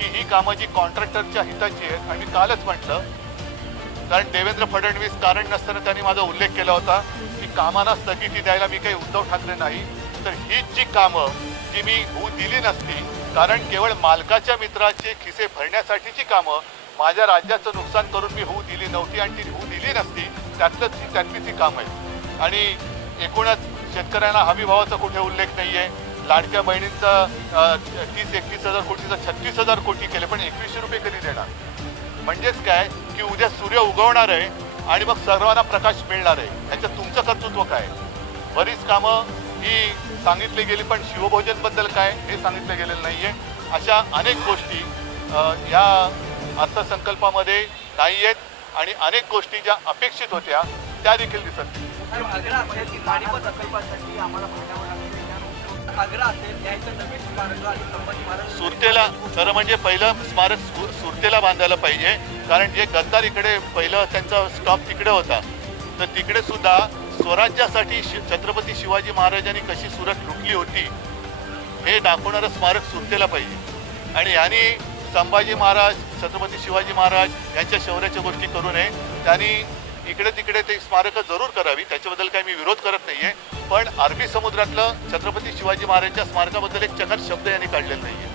की ही कामं जी कॉन्ट्रॅक्टरच्या हिताची आहेत आणि मी कालच म्हटलं. कारण देवेंद्र फडणवीस कारण नसताना त्यांनी माझा उल्लेख केला होता की कामांना स्थगिती द्यायला मी काही उद्धव ठाकरे नाही. तर हीच जी कामं जी मी होऊ दिली नसती कारण केवळ मालकाच्या मित्राचे खिसे भरण्यासाठीची कामं माझ्या राज्याचं नुकसान करून मी होऊ दिली नव्हती आणि ती होऊ दिली नसती त्यातलंच ही त्यांनी ही काम आहे आणि एकूणच शेतकऱ्यांना हमीभावाचा कुठे उल्लेख नाही आहे लाडक्या बहिणींचा तीस एकतीस हजार कोटीचा छत्तीस हजार कोटी केले पण एकवीसशे रुपये कधी देणार? म्हणजेच काय? की उद्या सूर्य उगवणार आहे आणि मग सर्वांना प्रकाश मिळणार आहे. ह्याच्यात तुमचं कर्तृत्व काय? बरीच कामं ही सांगितली गेली पण शिवभोजनबद्दल काय हे सांगितलं गेलेलं नाही आहे अशा अनेक गोष्टी या अर्थसंकल्पामध्ये नाही आहेत आणि अनेक गोष्टी ज्या अपेक्षित होत्या त्या देखील दिसत सुरतेला खरं म्हणजे पहिलं स्मारक सुरतेला बांधायला पाहिजे. कारण जे गद्दार इकडे पहिलं त्यांचा स्टॉप तिकडे होता. तर तिकडे सुद्धा स्वराज्यासाठी शि छत्रपती शिवाजी महाराजांनी कशी सुरत लुटली होती हे दाखवणारं स्मारक सुरतेला पाहिजे. आणि यांनी संभाजी महाराज छत्रपती शिवाजी महाराज यांच्या शौर्याच्या गोष्टी करू नये. त्यांनी इकडे तिकडे ते स्मारकं जरूर करावी. त्याच्याबद्दल काही मी विरोध करत नाहीये. पण अरबी समुद्रातलं छत्रपती शिवाजी महाराजांच्या स्मारकाबद्दल एक चकार शब्द यांनी काढलेला नाहीये.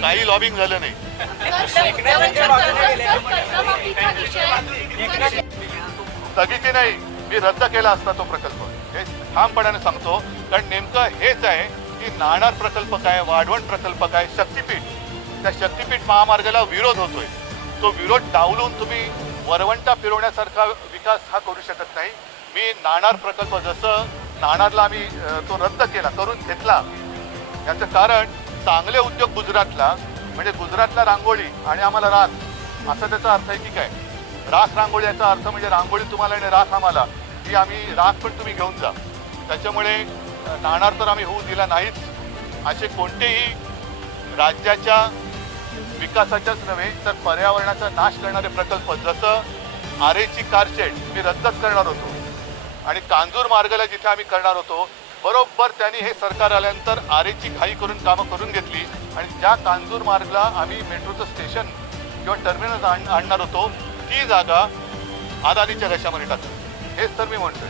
काही लॉबिंग झालं नाही. स्थगिती नाही. मी रद्द केला असता तो प्रकल्प. हे ठामपणाने सांगतो कारण नेमकं हेच आहे की नाणार प्रकल्प काय वाढवण प्रकल्प काय शक्तीपीठ. त्या शक्तीपीठ महामार्गाला विरोध होतोय. तो विरोध डावलून तुम्ही वरवंटा फिरवण्यासारखा विकास हा करू शकत नाही. मी नाणार प्रकल्प जसं नाणारला आम्ही तो रद्द केला करून घेतला. याचं कारण चांगले उद्योग गुजरातला म्हणजे गुजरातला रांगोळी आणि आम्हाला राख असा त्याचा अर्थ आहे की काय? राख रांगोळी याचा अर्थ म्हणजे रांगोळी तुम्हाला आणि राख आम्हाला ती आम्ही राख पण तुम्ही घेऊन जा. त्याच्यामुळे नाणार तर आम्ही होऊ दिला नाहीच. असे कोणतेही राज्याच्या विकासाच्याच नव्हे तर पर्यावरणाचा नाश करणारे प्रकल्प जसं आरेची कारशेड मी रद्दच करणार होतो आणि कांजूर मार्गाला जिथे आम्ही करणार होतो बरोबर त्यांनी हे सरकार आल्यानंतर आरेची घाई करून कामं करून घेतली आणि ज्या कांजूर मार्गला आम्ही मेट्रोचं स्टेशन किंवा टर्मिनल आण आणणार होतो ती जागा अदानीच्या घशामध्ये टाकली हेच तर मी म्हणतोय